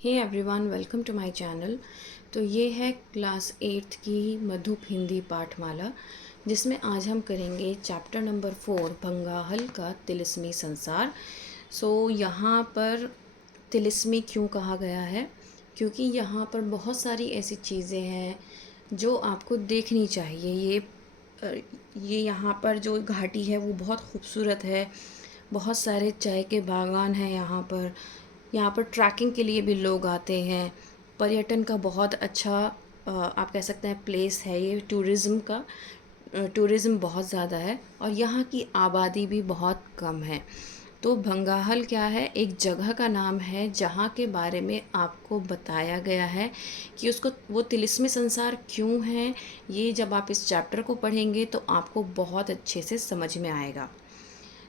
Hey everyone, welcome to my channel. तो ये है क्लास 8th की मधुप हिंदी पाठमाला, जिसमें आज हम करेंगे चैप्टर नंबर 4 भंगाहल का तिलिस्मी संसार। यहाँ पर तिलिस्मी क्यों कहा गया है? क्योंकि यहाँ पर बहुत सारी ऐसी चीज़ें हैं जो आपको देखनी चाहिए। ये यहाँ पर जो घाटी है वो बहुत खूबसूरत है। बहुत सारे चाय के बागान हैं यहाँ पर ट्रैकिंग के लिए भी लोग आते हैं। पर्यटन का बहुत अच्छा आप कह सकते हैं प्लेस है ये। टूरिज़्म बहुत ज़्यादा है और यहाँ की आबादी भी बहुत कम है। तो भंगाहल क्या है? एक जगह का नाम है जहाँ के बारे में आपको बताया गया है कि उसको वो तिलिस्मी संसार क्यों है। ये जब आप इस चैप्टर को पढ़ेंगे तो आपको बहुत अच्छे से समझ में आएगा।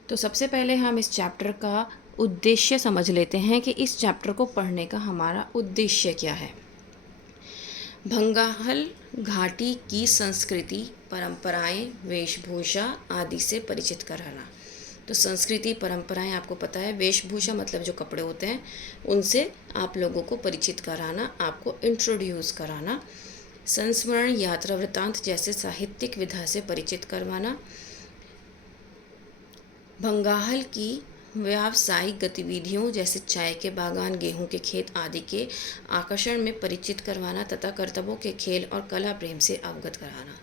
तो सबसे पहले हम इस चैप्टर का उद्देश्य समझ लेते हैं कि इस चैप्टर को पढ़ने का हमारा उद्देश्य क्या है। भंगाहल घाटी की संस्कृति, परंपराएं, वेशभूषा आदि से परिचित कराना। तो संस्कृति, परंपराएं आपको पता है, वेशभूषा मतलब जो कपड़े होते हैं उनसे आप लोगों को परिचित कराना, आपको इंट्रोड्यूस कराना। संस्मरण, यात्रा वृत्तांत जैसे साहित्यिक विधा से परिचित करवाना। भंगाहल की व्यावसायिक गतिविधियों जैसे चाय के बागान, गेहूं के खेत आदि के आकर्षण में परिचित करवाना तथा करतबों के खेल और कला प्रेम से अवगत कराना।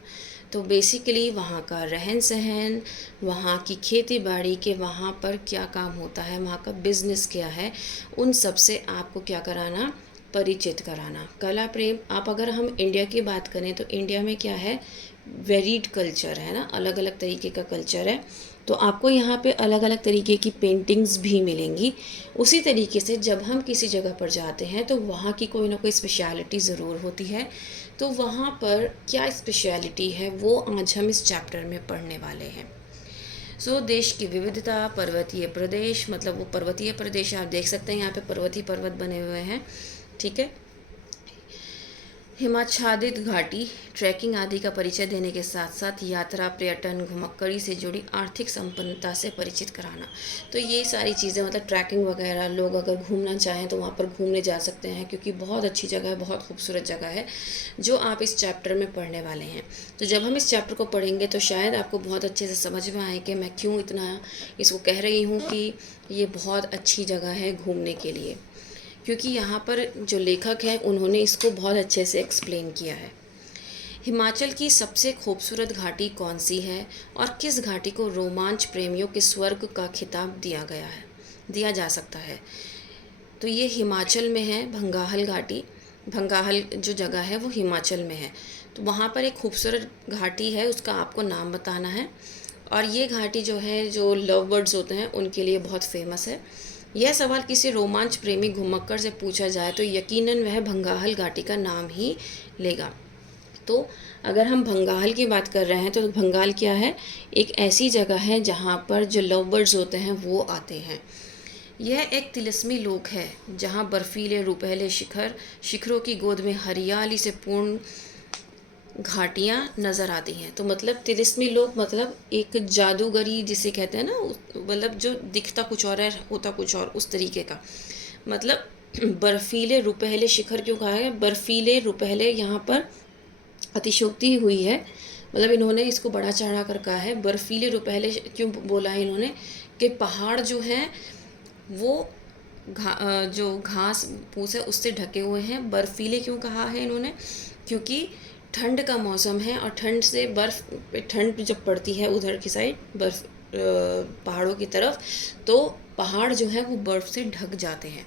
तो बेसिकली वहाँ का रहन सहन, वहाँ की खेती बाड़ी के वहाँ पर क्या काम होता है, वहाँ का बिजनेस क्या है, उन सब से आपको क्या कराना, परिचित कराना। कला प्रेम, आप अगर हम इंडिया की बात करें तो इंडिया में क्या है, वेरीड कल्चर है ना, अलग अलग तरीके का कल्चर है। तो आपको यहाँ पे अलग अलग तरीके की पेंटिंग्स भी मिलेंगी। उसी तरीके से जब हम किसी जगह पर जाते हैं तो वहाँ की कोई ना कोई स्पेशलिटी ज़रूर होती है। तो वहाँ पर क्या स्पेशलिटी है वो आज हम इस चैप्टर में पढ़ने वाले हैं। देश की विविधता, पर्वतीय प्रदेश, मतलब वो पर्वतीय प्रदेश आप देख सकते हैं, यहाँ पे पर्वतीय पर्वत बने हुए हैं, ठीक है। हिमाच्छादित घाटी, ट्रैकिंग आदि का परिचय देने के साथ साथ यात्रा, पर्यटन, घुमक्कड़ी से जुड़ी आर्थिक संपन्नता से परिचित कराना। तो ये सारी चीज़ें, मतलब ट्रैकिंग वगैरह, लोग अगर घूमना चाहें तो वहाँ पर घूमने जा सकते हैं, क्योंकि बहुत अच्छी जगह है, बहुत खूबसूरत जगह है जो आप इस चैप्टर में पढ़ने वाले हैं। तो जब हम इस चैप्टर को पढ़ेंगे तो शायद आपको बहुत अच्छे से समझ में आए कि मैं क्यों इतना इसको कह रही हूँ कि ये बहुत अच्छी जगह है घूमने के लिए, क्योंकि यहाँ पर जो लेखक हैं उन्होंने इसको बहुत अच्छे से एक्सप्लेन किया है। हिमाचल की सबसे खूबसूरत घाटी कौन सी है और किस घाटी को रोमांच प्रेमियों के स्वर्ग का खिताब दिया जा सकता है? तो ये हिमाचल में है भंगाहल घाटी। भंगाहल जो जगह है वो हिमाचल में है। तो वहाँ पर एक खूबसूरत घाटी है, उसका आपको नाम बताना है। और ये घाटी जो है, जो लव बर्ड्स होते हैं उनके लिए बहुत फेमस है। यह सवाल किसी रोमांच प्रेमी घुमक्कड़ से पूछा जाए तो यकीनन वह भंगाहल घाटी का नाम ही लेगा। तो अगर हम भंगाल की बात कर रहे हैं तो भंगाल क्या है, एक ऐसी जगह है जहाँ पर जो लव बर्ड्स होते हैं वो आते हैं। यह एक तिलिस्मी लोक है जहाँ बर्फीले रुपहले शिखरों की गोद में हरियाली से पूर्ण घाटियाँ नज़र आती हैं। तो मतलब तिलिस्मी लोक मतलब एक जादूगरी जिसे कहते हैं ना, मतलब जो दिखता कुछ और है होता कुछ और, उस तरीके का। मतलब बर्फीले रुपहले शिखर क्यों कहा है? बर्फीले रुपहले यहाँ पर अतिशयोक्ति हुई है, मतलब इन्होंने इसको बड़ा चढ़ा कर कहा है। बर्फीले रुपहले क्यों बोला है इन्होंने? कि पहाड़ जो हैं वो जो घास फूस है उससे ढके हुए हैं। बर्फीले क्यों कहा है इन्होंने? क्योंकि ठंड का मौसम है और ठंड जब पड़ती है उधर की साइड बर्फ, पहाड़ों की तरफ, तो पहाड़ जो है वो बर्फ़ से ढक जाते हैं।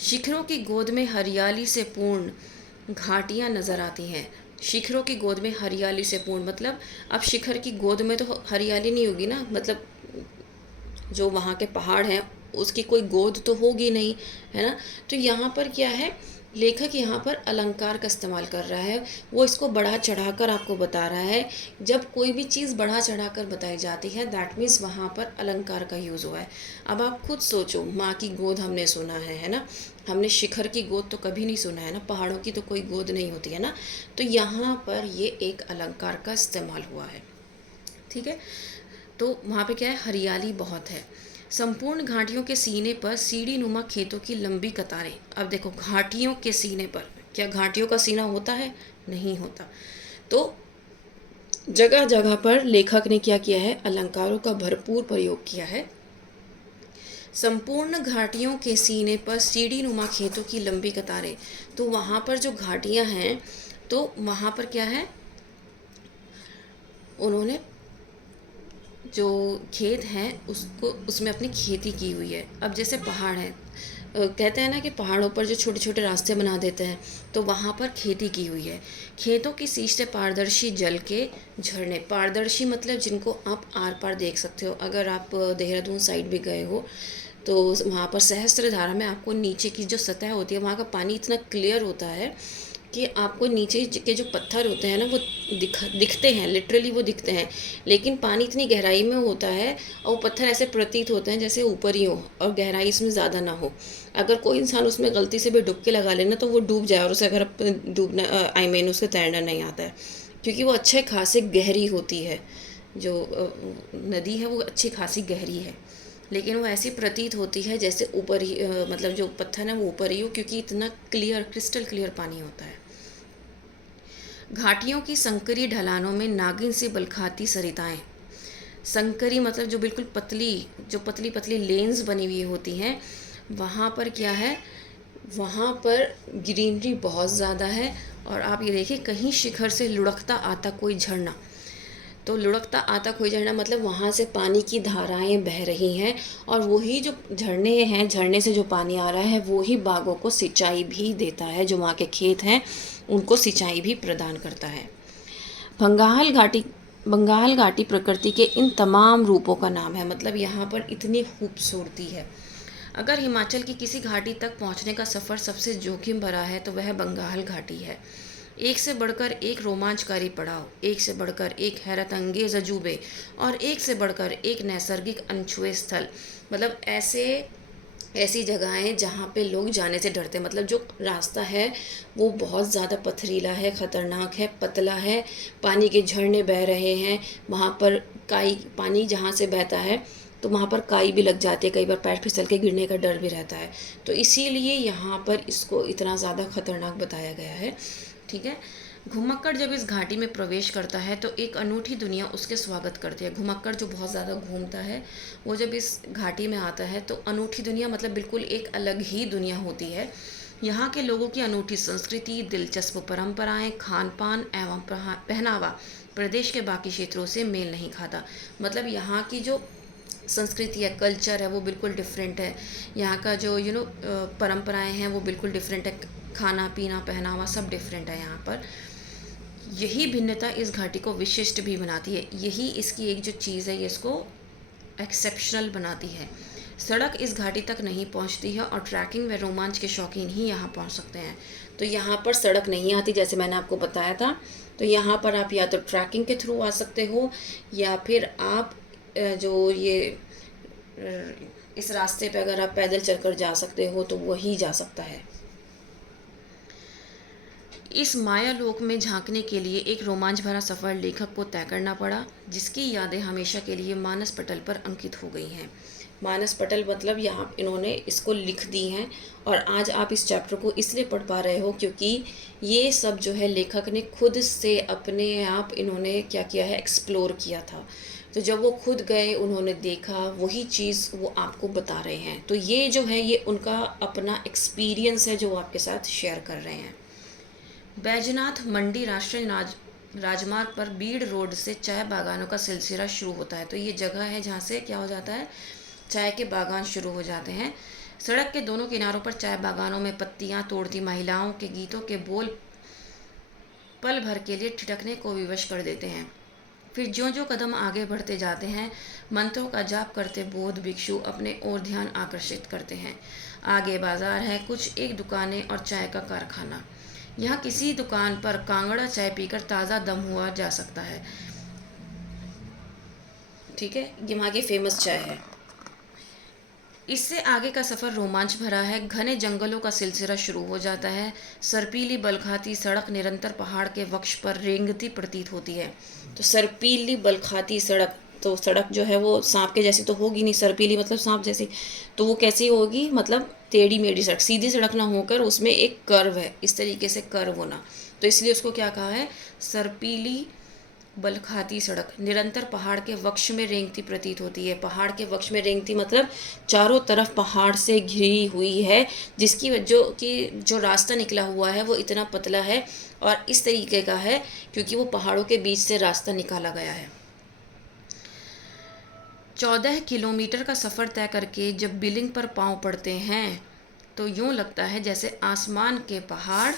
शिखरों की गोद में हरियाली से पूर्ण घाटियाँ नज़र आती हैं। शिखरों की गोद में हरियाली से पूर्ण मतलब अब शिखर की गोद में तो हरियाली नहीं होगी ना, मतलब जो वहाँ के पहाड़ हैं उसकी कोई गोद तो होगी नहीं, है ना। तो यहाँ पर क्या है, लेखक यहाँ पर अलंकार का इस्तेमाल कर रहा है। वो इसको बढ़ा चढ़ाकर आपको बता रहा है। जब कोई भी चीज़ बढ़ा चढ़ाकर बताई जाती है दैट मीन्स वहाँ पर अलंकार का यूज़ हुआ है। अब आप खुद सोचो, माँ की गोद हमने सुना है ना, हमने शिखर की गोद तो कभी नहीं सुना है ना, पहाड़ों की तो कोई गोद नहीं होती है ना। तो यहाँ पर ये एक अलंकार का इस्तेमाल हुआ है, ठीक है। तो वहाँ पे क्या है, हरियाली बहुत है। संपूर्ण घाटियों के सीने पर सीढ़ी नुमा खेतों की लंबी कतारें। अब देखो, घाटियों के सीने पर, क्या घाटियों का सीना होता है? नहीं होता। तो जगह जगह पर लेखक ने क्या किया है? अलंकारों का भरपूर प्रयोग किया है। संपूर्ण घाटियों के सीने पर सीढ़ी नुमा खेतों की लंबी कतारें। तो वहाँ पर जो घाटियाँ हैं, तो वहाँ पर क्या है, उन्होंने जो खेत हैं उसको, उसमें अपनी खेती की हुई है। अब जैसे पहाड़ है, कहते हैं ना कि पहाड़ों पर जो छोटे छोटे रास्ते बना देते हैं, तो वहाँ पर खेती की हुई है। खेतों की सींच से पारदर्शी जल के झरने। पारदर्शी मतलब जिनको आप आर पार देख सकते हो। अगर आप देहरादून साइड भी गए हो तो वहाँ पर सहस्त्रधारा में आपको नीचे की जो सतह होती है, वहाँ का पानी इतना क्लियर होता है कि आपको नीचे के जो पत्थर होते हैं ना, वो दिखते हैं, लिटरली वो दिखते हैं। लेकिन पानी इतनी गहराई में होता है और वो पत्थर ऐसे प्रतीत होते हैं जैसे ऊपर ही हो और गहराई इसमें ज़्यादा ना हो। अगर कोई इंसान उसमें गलती से भी डुबकी लगा लेना तो वो डूब जाए, और उसे अगर डूबना आई मीन उसे तैरना नहीं आता है, क्योंकि वो अच्छे खासे गहरी होती है। जो नदी है वो अच्छी खासी गहरी है, लेकिन वो ऐसी प्रतीत होती है जैसे ऊपर ही मतलब जो पत्थर है वो ऊपर ही हो, क्योंकि इतना क्लियर, क्रिस्टल क्लियर पानी होता है। घाटियों की संकरी ढलानों में नागिन से बलखाती सरिताएं। संकरी मतलब जो बिल्कुल पतली, जो पतली पतली लेन्स बनी हुई होती हैं, वहाँ पर क्या है, वहाँ पर ग्रीनरी बहुत ज़्यादा है। और आप ये देखिए, कहीं शिखर से लुढ़कता आता कोई झरना। तो लुढ़कता आता कोई झरना मतलब वहाँ से पानी की धाराएं बह रही हैं, और वही जो झरने हैं, झरने से जो पानी आ रहा है वही बागों को सिंचाई भी देता है। जो वहाँ के खेत हैं उनको सिंचाई भी प्रदान करता है। बंगाल घाटी प्रकृति के इन तमाम रूपों का नाम है। मतलब यहाँ पर इतनी खूबसूरती है। अगर हिमाचल की किसी घाटी तक पहुँचने का सफ़र सबसे जोखिम भरा है तो वह बंगाल घाटी है। एक से बढ़कर एक रोमांचकारी पड़ाव, एक से बढ़कर एक हैरत अंगेज अजूबे, और एक से बढ़कर एक नैसर्गिक अनछुए स्थल। मतलब ऐसी जगहें जहाँ पे लोग जाने से डरते हैं। मतलब जो रास्ता है वो बहुत ज़्यादा पथरीला है, ख़तरनाक है, पतला है, पानी के झरने बह रहे हैं, वहाँ पर काई, पानी जहाँ से बहता है तो वहाँ पर काई भी लग जाती है, कई बार पैर फिसल के गिरने का डर भी रहता है। तो इसीलिए यहाँ पर इसको इतना ज़्यादा खतरनाक बताया गया है। ठीक है। घुमक्कड़ जब इस घाटी में प्रवेश करता है तो एक अनूठी दुनिया उसके स्वागत करती है। घुमक्कड़ जो बहुत ज़्यादा घूमता है, वो जब इस घाटी में आता है तो अनूठी दुनिया मतलब बिल्कुल एक अलग ही दुनिया होती है। यहाँ के लोगों की अनूठी संस्कृति, दिलचस्प परंपराएं, खान पान एवं पहनावा प्रदेश के बाकी क्षेत्रों से मेल नहीं खाता। मतलब यहाँ की जो संस्कृति है, कल्चर है, वो बिल्कुल डिफरेंट है। यहाँ का जो परंपराएं हैं वो बिल्कुल डिफरेंट है। खाना पीना पहनावा सब डिफरेंट है यहाँ पर। यही भिन्नता इस घाटी को विशिष्ट भी बनाती है। यही इसकी एक जो चीज़ है, ये इसको एक्सेप्शनल बनाती है। सड़क इस घाटी तक नहीं पहुंचती है और ट्रैकिंग व रोमांच के शौकीन ही यहाँ पहुंच सकते हैं। तो यहाँ पर सड़क नहीं आती, जैसे मैंने आपको बताया था। तो यहाँ पर आप या तो ट्रैकिंग के थ्रू आ सकते हो, या फिर आप जो ये इस रास्ते पे अगर आप पैदल चलकर जा सकते हो तो वही जा सकता है। इस माया लोक में झांकने के लिए एक रोमांच भरा सफ़र लेखक को तय करना पड़ा, जिसकी यादें हमेशा के लिए मानस पटल पर अंकित हो गई हैं। मानस पटल मतलब यहाँ इन्होंने इसको लिख दी हैं, और आज आप इस चैप्टर को इसलिए पढ़ पा रहे हो क्योंकि ये सब जो है लेखक ने खुद से अपने आप इन्होंने क्या किया है, एक्सप्लोर किया था। तो जब वो खुद गए, उन्होंने देखा, वही चीज़ वो आपको बता रहे हैं। तो ये जो है ये उनका अपना एक्सपीरियंस है जो वो आपके साथ शेयर कर रहे हैं। बैजनाथ मंडी राष्ट्रीय राजमार्ग पर बीड़ रोड से चाय बागानों का सिलसिला शुरू होता है। तो ये जगह है जहाँ से क्या हो जाता है, चाय के बागान शुरू हो जाते हैं। सड़क के दोनों किनारों पर चाय बागानों में पत्तियां तोड़ती महिलाओं के गीतों के बोल पल भर के लिए ठिठकने को विवश कर देते हैं। फिर ज्यों ज्यों कदम आगे बढ़ते जाते हैं, मंत्रों का जाप करते बौद्ध भिक्षु अपने ओर ध्यान आकर्षित करते हैं। आगे बाजार है, कुछ एक दुकानें और चाय का कारखाना। यहाँ किसी दुकान पर कांगड़ा चाय पीकर ताज़ा दम हुआ जा सकता है। ठीक है, ये वहाँ की फेमस चाय है। इससे आगे का सफ़र रोमांच भरा है। घने जंगलों का सिलसिला शुरू हो जाता है। सर्पीली बलखाती सड़क निरंतर पहाड़ के वक्ष पर रेंगती प्रतीत होती है। तो सर्पीली बलखाती सड़क तो सड़क जो है वो सांप के जैसी तो होगी नहीं, सर्पीली मतलब सांप जैसी, तो वो कैसी होगी, मतलब टेढ़ी मेढ़ी सड़क, सीधी सड़क ना होकर उसमें एक कर्व है, इस तरीके से कर्व होना, तो इसलिए उसको क्या कहा है, सर्पीली बल खाती सड़क। निरंतर पहाड़ के वक्ष में रेंगती प्रतीत होती है, पहाड़ के वक्ष में रेंगती मतलब चारों तरफ पहाड़ से घिरी हुई है, जिसकी जो रास्ता निकला हुआ है वो इतना पतला है और इस तरीके का है क्योंकि वो पहाड़ों के बीच से रास्ता निकाला गया है। 14 किलोमीटर का सफ़र तय करके जब बिलिंग पर पाँव पड़ते हैं तो यूँ लगता है जैसे आसमान के पहाड़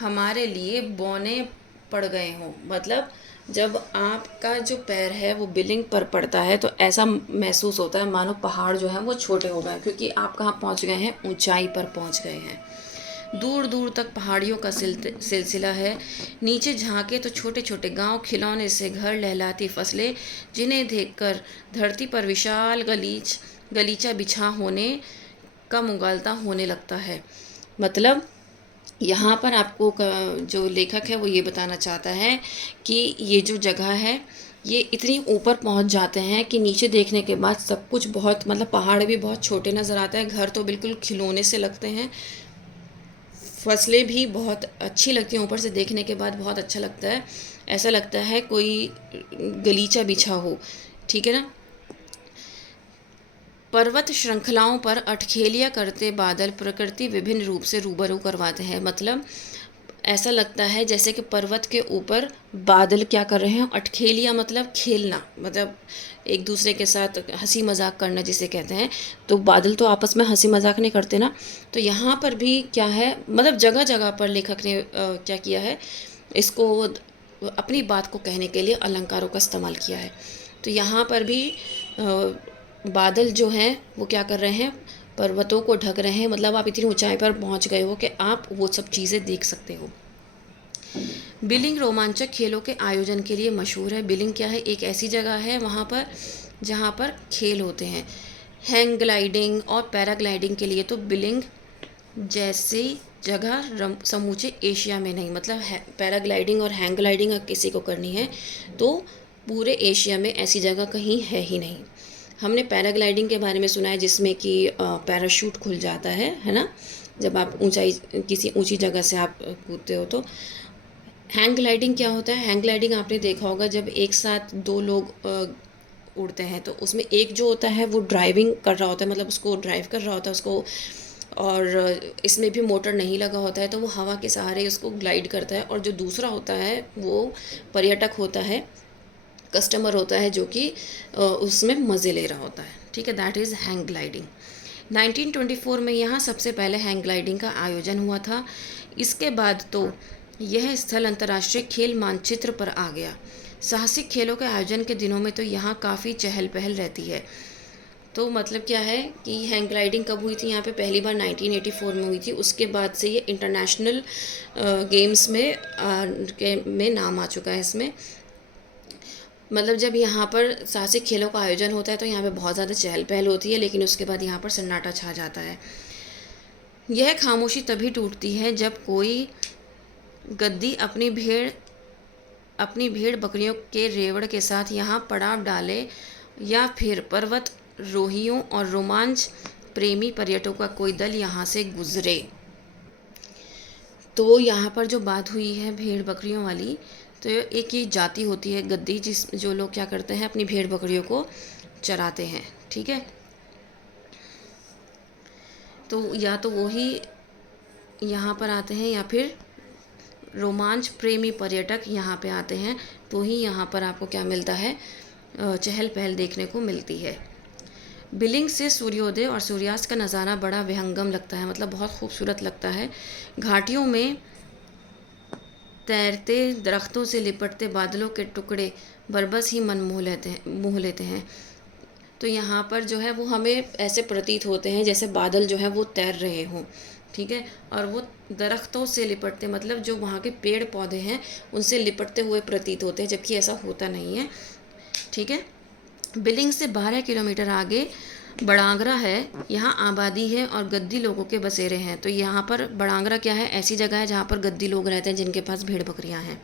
हमारे लिए बौने पड़ गए हों। मतलब जब आपका जो पैर है वो बिलिंग पर पड़ता है तो ऐसा महसूस होता है मानो पहाड़ जो है वो छोटे हो गए, क्योंकि आप कहाँ पहुँच गए हैं, ऊंचाई पर पहुँच गए हैं। दूर दूर तक पहाड़ियों का सिलसिला है। नीचे झांके तो छोटे छोटे गांव, खिलौने से घर, लहलाती फसलें, जिन्हें देखकर धरती पर विशाल गलीचा बिछा होने का मुगालता होने लगता है। मतलब यहाँ पर आपको जो लेखक है वो ये बताना चाहता है कि ये जो जगह है ये इतनी ऊपर पहुँच जाते हैं कि नीचे देखने के बाद सब कुछ बहुत, मतलब पहाड़ भी बहुत छोटे नज़र आते हैं, घर तो बिल्कुल खिलौने से लगते हैं, फसलें भी बहुत अच्छी लगती हैं, ऊपर से देखने के बाद बहुत अच्छा लगता है, ऐसा लगता है कोई गलीचा बिछा हो, ठीक है ना। पर्वत श्रृंखलाओं पर अठखेलियाँ करते बादल प्रकृति विभिन्न रूप से रूबरू करवाते हैं। मतलब ऐसा लगता है जैसे कि पर्वत के ऊपर बादल क्या कर रहे हैं, अठखेलियाँ मतलब खेलना, मतलब एक दूसरे के साथ हंसी मजाक करना जिसे कहते हैं। तो बादल तो आपस में हंसी मजाक नहीं करते ना, तो यहाँ पर भी क्या है, मतलब जगह जगह पर लेखक ने क्या किया है, इसको अपनी बात को कहने के लिए अलंकारों का इस्तेमाल किया है। तो यहाँ पर भी बादल जो हैं वो क्या कर रहे हैं, पर्वतों को ढक रहे हैं, मतलब आप इतनी ऊंचाई पर पहुंच गए हो कि आप वो सब चीज़ें देख सकते हो। बिलिंग रोमांचक खेलों के आयोजन के लिए मशहूर है। बिलिंग क्या है, एक ऐसी जगह है वहाँ पर जहाँ पर खेल होते हैं। हैंग ग्लाइडिंग और पैराग्लाइडिंग के लिए तो बिलिंग जैसी जगह समूचे एशिया में नहीं, मतलब पैराग्लाइडिंग और हैंग ग्लाइडिंग अगर किसी को करनी है तो पूरे एशिया में ऐसी जगह कहीं है ही नहीं। हमने पैराग्लाइडिंग के बारे में सुना है जिसमें कि पैराशूट खुल जाता है ना, जब आप किसी ऊंची जगह से आप कूदते हो। तो हैंग ग्लाइडिंग क्या होता है, हैंग ग्लाइडिंग आपने देखा होगा जब एक साथ दो लोग उड़ते हैं तो उसमें एक जो होता है वो ड्राइविंग कर रहा होता है, मतलब उसको ड्राइव कर रहा होता है उसको, और इसमें भी मोटर नहीं लगा होता है तो वो हवा के सहारे उसको ग्लाइड करता है। और जो दूसरा होता है वो पर्यटक होता है, कस्टमर होता है जो कि उसमें मज़े ले रहा होता है, ठीक है, दैट इज़ हैंग ग्लाइडिंग। 1924 में यहाँ सबसे पहले हैंग ग्लाइडिंग का आयोजन हुआ था। इसके बाद तो यह स्थल अंतर्राष्ट्रीय खेल मानचित्र पर आ गया। साहसिक खेलों के आयोजन के दिनों में तो यहाँ काफ़ी चहल पहल रहती है। तो मतलब क्या है कि हैंग ग्लाइडिंग कब हुई थी, यहाँ पे पहली बार 1984 में हुई थी। उसके बाद से ये इंटरनेशनल गेम्स में नाम आ चुका है इसमें। मतलब जब यहाँ पर साहसिक खेलों का आयोजन होता है तो यहाँ पे बहुत ज़्यादा चहल पहल होती है, लेकिन उसके बाद यहाँ पर सन्नाटा छा जाता है। यह खामोशी तभी टूटती है जब कोई गद्दी अपनी भेड़ बकरियों के रेवड़ के साथ यहाँ पड़ाव डाले, या फिर पर्वत रोहियों और रोमांच प्रेमी पर्यटकों का कोई दल यहाँ से गुजरे। तो यहाँ पर जो बात हुई है भेड़ बकरियों वाली, तो एक ये जाति होती है गद्दी, जो लोग क्या करते हैं अपनी भेड़ बकरियों को चराते हैं, ठीक है। तो या तो वो ही यहाँ पर आते हैं या फिर रोमांच प्रेमी पर्यटक यहाँ पे आते हैं, तो ही यहाँ पर आपको क्या मिलता है, चहल पहल देखने को मिलती है। बिलिंग से सूर्योदय और सूर्यास्त का नज़ारा बड़ा विहंगम लगता है, मतलब बहुत खूबसूरत लगता है। घाटियों में तैरते दरख्तों से लिपटते बादलों के टुकड़े बरबस ही मन मोह लेते हैं। तो यहाँ पर जो है वो हमें ऐसे प्रतीत होते हैं जैसे बादल जो है वो तैर रहे हों, ठीक है, और वो दरख्तों से लिपटते, मतलब जो वहाँ के पेड़ पौधे हैं उनसे लिपटते हुए प्रतीत होते हैं, जबकि ऐसा होता नहीं है, ठीक है। बिलिंग से 12 किलोमीटर आगे बड़ांगरा है, यहाँ आबादी है और गद्दी लोगों के बसेरे हैं। तो यहाँ पर बड़ांगरा क्या है, ऐसी जगह है जहाँ पर गद्दी लोग रहते हैं जिनके पास भेड़ बकरियाँ हैं।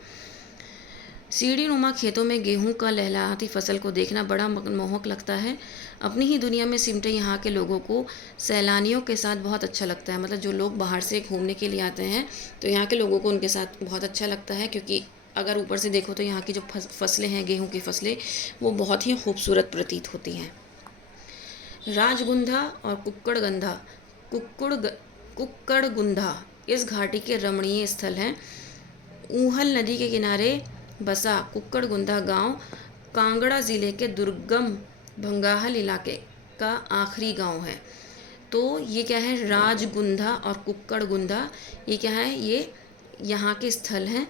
सीढ़ी नुमा खेतों में गेहूं का लहलहाती फसल को देखना बड़ा मनमोहक लगता है। अपनी ही दुनिया में सिमटे यहाँ के लोगों को सैलानियों के साथ बहुत अच्छा लगता है। मतलब जो लोग बाहर से घूमने के लिए आते हैं तो यहाँ के लोगों को उनके साथ बहुत अच्छा लगता है, क्योंकि अगर ऊपर से देखो तो यहाँ की जो फसलें हैं, गेहूं की फसलें, वो बहुत ही खूबसूरत प्रतीत होती हैं। राजगुंधा और कुक्कड़गुंधा इस घाटी के रमणीय स्थल हैं। ऊहल नदी के किनारे बसा कुक्कड़गुंधा गांव कांगड़ा ज़िले के दुर्गम भंगाहल इलाके का आखिरी गांव है। तो ये क्या है, राजगुंधा और कुक्कड़गुंधा, ये क्या है, ये यहाँ के स्थल हैं।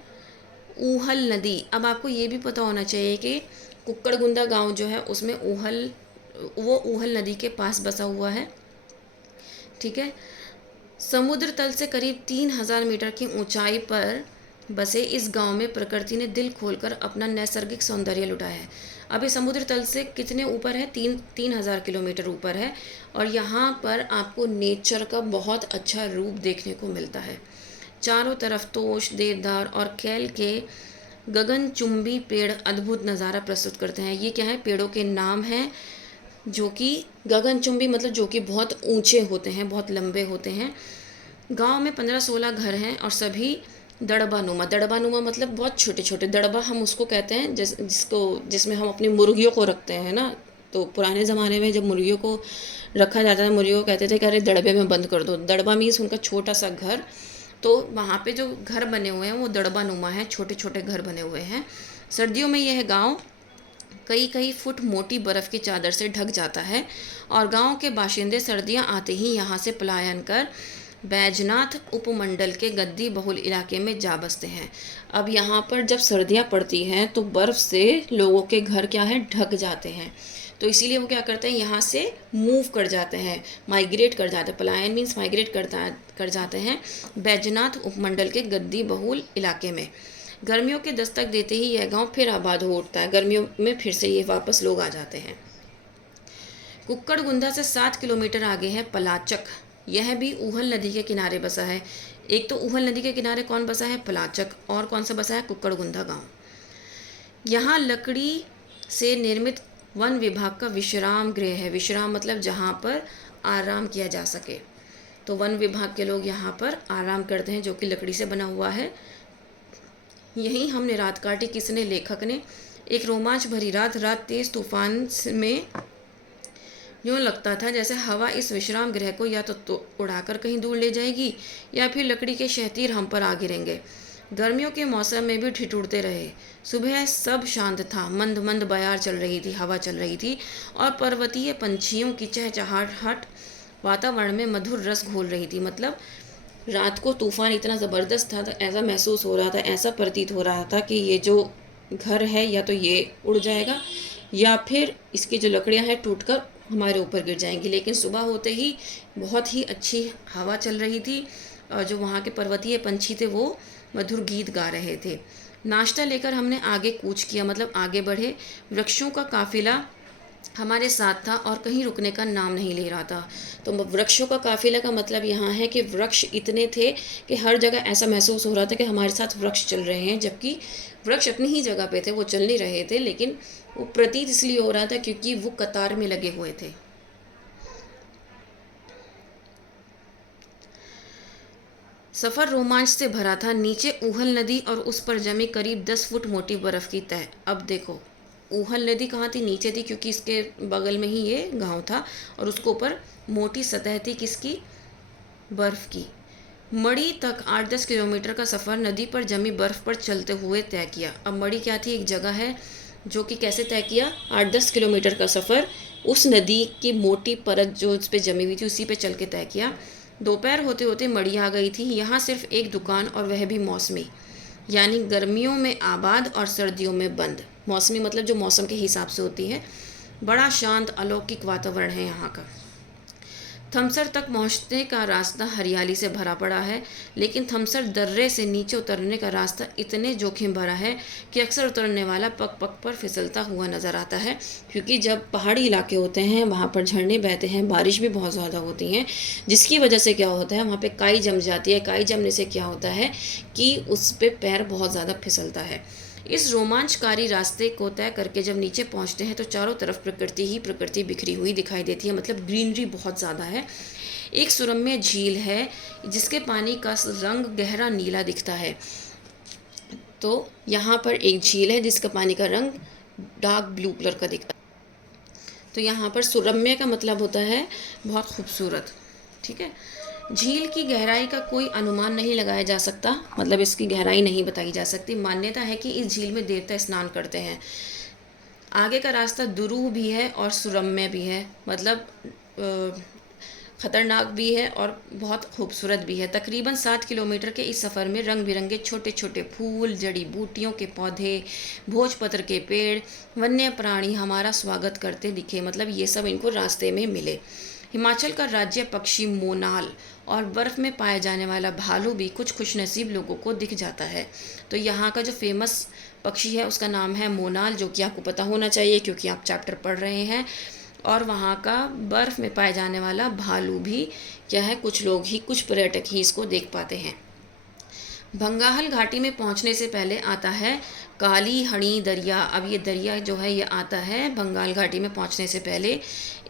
ऊहल नदी, अब आपको ये भी पता होना चाहिए कि कुक्कड़गुंधा गांव जो है उसमें वो ऊहल नदी के पास बसा हुआ है। ठीक है। समुद्र तल से करीब 3000 मीटर की ऊंचाई पर बसे इस गांव में प्रकृति ने दिल खोलकर अपना नैसर्गिक सौंदर्य लुटाया है। अब ये समुद्र तल से कितने ऊपर है, 3000 किलोमीटर ऊपर है, और यहाँ पर आपको नेचर का बहुत अच्छा रूप देखने को मिलता है। चारों तरफ तोश, देवदार और कैल के गगनचुंबी पेड़ अद्भुत नज़ारा प्रस्तुत करते हैं। ये क्या है, पेड़ों के नाम हैं, जो कि गगनचुंबी मतलब जो कि बहुत ऊंचे होते हैं, बहुत लंबे होते हैं। गांव में 15-16 घर हैं और सभी दड़बानुमा मतलब बहुत छोटे छोटे। दड़बा हम उसको कहते हैं जिसमें हम अपनी मुर्गियों को रखते हैं ना। तो पुराने ज़माने में जब मुर्गियों को रखा जाता था, मुर्गियों को कहते थे कि अरे दड़बे में बंद कर दो। दड़बा मीन्स उनका छोटा सा घर। तो वहाँ पे जो घर बने हुए हैं वो दड़बानुमा है, छोटे छोटे घर बने हुए हैं। सर्दियों में यह गाँव कई कई फुट मोटी बर्फ़ की चादर से ढक जाता है और गांव के बाशिंदे सर्दियां आते ही यहां से पलायन कर बैजनाथ उपमंडल के गद्दी बहुल इलाके में जा बसते हैं। अब यहाँ पर जब सर्दियाँ पड़ती हैं तो बर्फ़ से लोगों के घर क्या है, ढक जाते हैं। तो इसीलिए वो क्या करते हैं, यहाँ से मूव कर जाते हैं, माइग्रेट कर जाते हैं। पलायन मीन्स माइग्रेट कर जाते हैं बैजनाथ उपमंडल के गद्दी बहुल इलाके में। गर्मियों के दस्तक देते ही यह गांव फिर आबाद हो उठता है। गर्मियों में फिर से ये वापस लोग आ जाते हैं। कुक्कड़गुंधा से 7 किलोमीटर आगे है पलाचक। यह भी ऊहल नदी के किनारे बसा है। एक तो ऊहल नदी के किनारे कौन बसा है, पलाचक, और कौन सा बसा है, कुक्कड़गुंधा गांव। यहाँ लकड़ी से निर्मित वन विभाग का विश्राम गृह है। विश्राम मतलब जहाँ पर आराम किया जा सके। तो वन विभाग के लोग यहाँ पर आराम करते हैं, जो कि लकड़ी से बना हुआ है। यहीं हमने रात काटी, किसने, लेखक ने। एक रोमांच भरी रात तेज तूफान में यूँ लगता था जैसे हवा इस विश्राम गृह को या तो उड़ाकर कहीं दूर ले जाएगी या फिर लकड़ी के शहतीर हम पर आ गिरेंगे। गर्मियों के मौसम में भी ठिठुरते रहे। सुबह सब शांत था, मंद मंद बयार चल रही थी, हवा चल रही थी और पर्वतीय पंछियों की चहचहाहट वातावरण में मधुर रस घोल रही थी। मतलब रात को तूफान इतना ज़बरदस्त था तो ऐसा महसूस हो रहा था, ऐसा प्रतीत हो रहा था कि ये जो घर है या तो ये उड़ जाएगा या फिर इसकी जो लकड़ियां हैं टूटकर हमारे ऊपर गिर जाएंगी। लेकिन सुबह होते ही बहुत ही अच्छी हवा चल रही थी और जो वहाँ के पर्वतीय पंछी थे वो मधुर गीत गा रहे थे। नाश्ता लेकर हमने आगे कूच किया, मतलब आगे बढ़े। वृक्षों का काफिला हमारे साथ था और कहीं रुकने का नाम नहीं ले रहा था। तो वृक्षों का काफिला का मतलब यहाँ है कि वृक्ष इतने थे कि हर जगह ऐसा महसूस हो रहा था कि हमारे साथ वृक्ष चल रहे हैं, जबकि वृक्ष अपनी ही जगह पे थे, वो चल नहीं रहे थे, लेकिन वो प्रतीत इसलिए हो रहा था क्योंकि वो कतार में लगे हुए थे। सफ़र रोमांच से भरा था। नीचे ऊहल नदी और उस पर जमी करीब 10 फुट मोटी बर्फ़ की तह। अब देखो ऊहल नदी कहाँ थी, नीचे थी, क्योंकि इसके बगल में ही ये गांव था और उसके ऊपर मोटी सतह थी किसकी, बर्फ़ की। मड़ी तक 8-10 किलोमीटर का सफ़र नदी पर जमी बर्फ़ पर चलते हुए तय किया। अब मड़ी क्या थी, एक जगह है जो कि कैसे तय किया, 8-10 किलोमीटर का सफ़र उस नदी की मोटी परत जो उस पर जमी हुई थी उसी पे चल के तय किया। दोपहर होते होते मड़ी आ गई थी। यहाँ सिर्फ एक दुकान और वह भी मौसमी, यानी गर्मियों में आबाद और सर्दियों में बंद। मौसमी मतलब जो मौसम के हिसाब से होती है। बड़ा शांत अलौकिक वातावरण है यहाँ का। थमसर तक पहुँचने का रास्ता हरियाली से भरा पड़ा है, लेकिन थमसर दर्रे से नीचे उतरने का रास्ता इतने जोखिम भरा है कि अक्सर उतरने वाला पग पग पर फिसलता हुआ नज़र आता है, क्योंकि जब पहाड़ी इलाके होते हैं वहाँ पर झरने बहते हैं, बारिश भी बहुत ज़्यादा होती हैं, जिसकी वजह से क्या होता है वहाँ पे काई जम जाती है। काई जमने से क्या होता है कि उस पर पैर बहुत ज़्यादा फिसलता है। इस रोमांचकारी रास्ते को तय करके जब नीचे पहुंचते हैं तो चारों तरफ प्रकृति ही प्रकृति बिखरी हुई दिखाई देती है, मतलब ग्रीनरी बहुत ज़्यादा है। एक सुरम्य झील है जिसके पानी का रंग गहरा नीला दिखता है। तो यहाँ पर एक झील है जिसका पानी का रंग डार्क ब्लू कलर का दिखता है। तो यहाँ पर सुरम्य का मतलब होता है बहुत खूबसूरत, ठीक है। झील की गहराई का कोई अनुमान नहीं लगाया जा सकता, मतलब इसकी गहराई नहीं बताई जा सकती। मान्यता है कि इस झील में देवता स्नान करते हैं। आगे का रास्ता दुरूह भी है और सुरम्य भी है, मतलब ख़तरनाक भी है और बहुत खूबसूरत भी है। तकरीबन 7 किलोमीटर के इस सफ़र में रंग बिरंगे छोटे छोटे फूल, जड़ी बूटियों के पौधे, भोजपत्र के पेड़, वन्य प्राणी हमारा स्वागत करते दिखे, मतलब ये सब इनको रास्ते में मिले। हिमाचल का राज्य पक्षी मोनाल और बर्फ़ में पाए जाने वाला भालू भी कुछ खुशनसीब लोगों को दिख जाता है। तो यहाँ का जो फेमस पक्षी है उसका नाम है मोनाल, जो कि आपको पता होना चाहिए क्योंकि आप चैप्टर पढ़ रहे हैं। और वहाँ का बर्फ़ में पाए जाने वाला भालू भी क्या है, कुछ लोग ही, कुछ पर्यटक ही इसको देख पाते हैं। भंगाहल घाटी में पहुँचने से पहले आता है काली हणी दरिया। अब ये दरिया जो है ये आता है बंगाल घाटी में पहुँचने से पहले।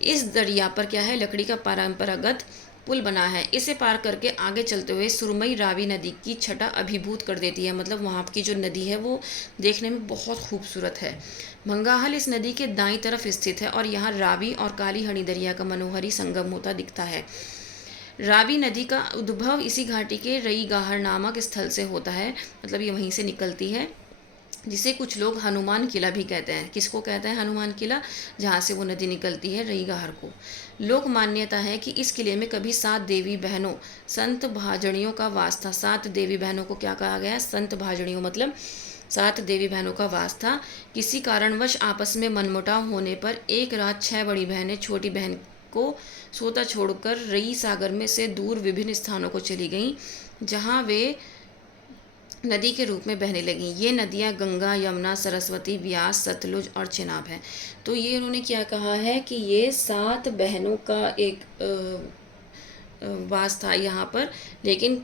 इस दरिया पर क्या है, लकड़ी का परंपरागत पुल बना है। इसे पार करके आगे चलते हुए सुरमई रावी नदी की छटा अभिभूत कर देती है, मतलब वहाँ की जो नदी है वो देखने में बहुत खूबसूरत है। भंगाहल इस नदी के दाईं तरफ स्थित है और यहाँ रावी और काली हणी दरिया का मनोहरी संगम होता दिखता है। रावी नदी का उद्भव इसी घाटी के रई गाहर नामक स्थल से होता है, मतलब ये वहीं से निकलती है, जिसे कुछ लोग हनुमान किला भी कहते हैं। किसको कहते हैं हनुमान किला? जहाँ से वो नदी निकलती है, रई गाहर को। लोक मान्यता है कि इस किले में कभी 7 देवी बहनों संत भाजड़ियों का वास था। 7 देवी बहनों को क्या कहा गया है? संत भाजड़ियों, मतलब 7 देवी बहनों का वास था। किसी कारणवश आपस में मनमुटाव होने पर एक रात 6 बड़ी बहनें छोटी बहन को सोता छोड़कर रई सागर में से दूर विभिन्न स्थानों को चली गईं, जहाँ वे नदी के रूप में बहने लगी। ये नदियाँ गंगा, यमुना, सरस्वती, ब्यास, सतलुज और चिनाब हैं। तो ये उन्होंने क्या कहा है कि ये 7 बहनों का एक वास था यहाँ पर, लेकिन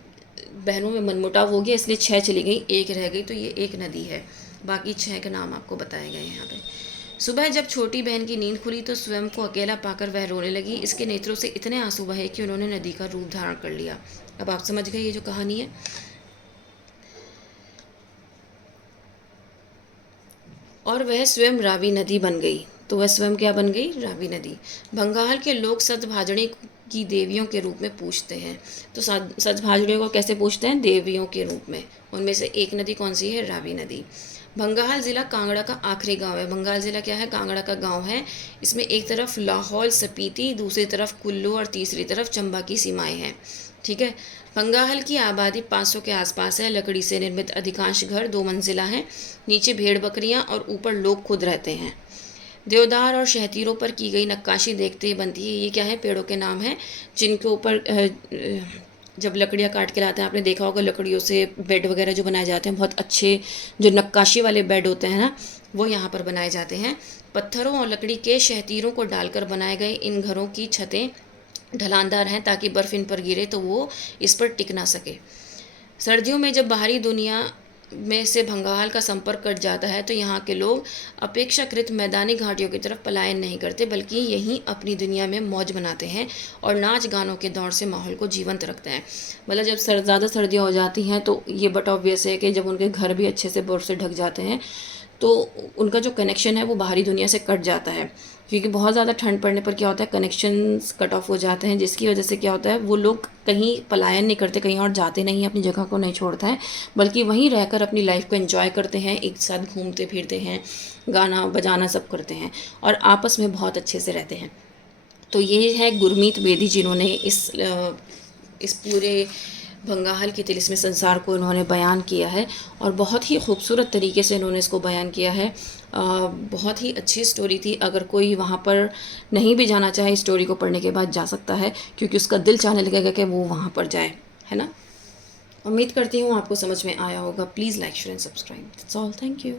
बहनों में मनमुटाव हो गया इसलिए 6 चली गई, एक रह गई, तो ये एक नदी है। बाकी 6 के नाम आपको बताए गए हैं यहाँ पे। सुबह जब छोटी बहन की नींद खुली तो स्वयं को अकेला पाकर वह रोने लगी। इसके नेत्रों से इतने आंसू बहे कि उन्होंने नदी का रूप धारण कर लिया। अब आप समझ गए ये जो कहानी है। और वह स्वयं रावी नदी बन गई। तो वह स्वयं क्या बन गई? रावी नदी। भंगाल के लोग सतभाजनी की देवियों के रूप में पूजते हैं। तो सतभाजनियों को कैसे पूजते हैं? देवियों के रूप में। उनमें से एक नदी कौन सी है? रावी नदी। भंगाल ज़िला कांगड़ा का आखिरी गांव है। भंगाल ज़िला क्या है? कांगड़ा का गांव है। इसमें एक तरफ लाहौल स्पीति, दूसरी तरफ कुल्लू और तीसरी तरफ चंबा की सीमाएं हैं, ठीक है। भंगाहल की आबादी 500 के आसपास है। लकड़ी से निर्मित अधिकांश घर 2 मंजिला हैं। नीचे भेड़ बकरियां और ऊपर लोग खुद रहते हैं। देवदार और शहतीरों पर की गई नक्काशी देखते ही बनती है। ये क्या है? पेड़ों के नाम हैं जिनके ऊपर जब लकड़ियाँ काट के लाते हैं, आपने देखा होगा लकड़ियों से बेड वगैरह जो बनाए जाते हैं, बहुत अच्छे जो नक्काशी वाले बेड होते हैं ना, वो यहाँ पर बनाए जाते हैं। पत्थरों और लकड़ी के शहतीरों को डालकर बनाए गए इन घरों की छतें ढलानदार हैं ताकि बर्फ़ इन पर गिरे तो वो इस पर टिक ना सके। सर्दियों में जब बाहरी दुनिया में से भंगाल का संपर्क कट जाता है तो यहाँ के लोग अपेक्षाकृत मैदानी घाटियों की तरफ पलायन नहीं करते, बल्कि यहीं अपनी दुनिया में मौज बनाते हैं और नाच गानों के दौर से माहौल को जीवंत रखते हैं। मतलब जब ज़्यादा सर्दियाँ हो जाती हैं तो ये बट ऑब्वियस है कि जब उनके घर भी अच्छे से बर्फ़ से ढक जाते हैं तो उनका जो कनेक्शन है वो बाहरी दुनिया से कट जाता है, क्योंकि बहुत ज़्यादा ठंड पड़ने पर क्या होता है, कनेक्शंस कट ऑफ हो जाते हैं, जिसकी वजह से क्या होता है, वो लोग कहीं पलायन नहीं करते, कहीं और जाते नहीं हैं, अपनी जगह को नहीं छोड़ते हैं, बल्कि वहीं रहकर अपनी लाइफ को एंजॉय करते हैं, एक साथ घूमते फिरते हैं, गाना बजाना सब करते हैं और आपस में बहुत अच्छे से रहते हैं। तो ये है गुरमीत बेदी, जिन्होंने इस पूरे भंगाहल के तिलिस्मी संसार को इन्होंने बयान किया है और बहुत ही खूबसूरत तरीके से इन्होंने इसको बयान किया है। बहुत ही अच्छी स्टोरी थी। अगर कोई वहाँ पर नहीं भी जाना चाहे, स्टोरी को पढ़ने के बाद जा सकता है, क्योंकि उसका दिल चाहने लगेगा कि वो वहाँ पर जाए, है ना। उम्मीद करती हूँ आपको समझ में आया होगा। Please like, share and subscribe. That's all. Thank you.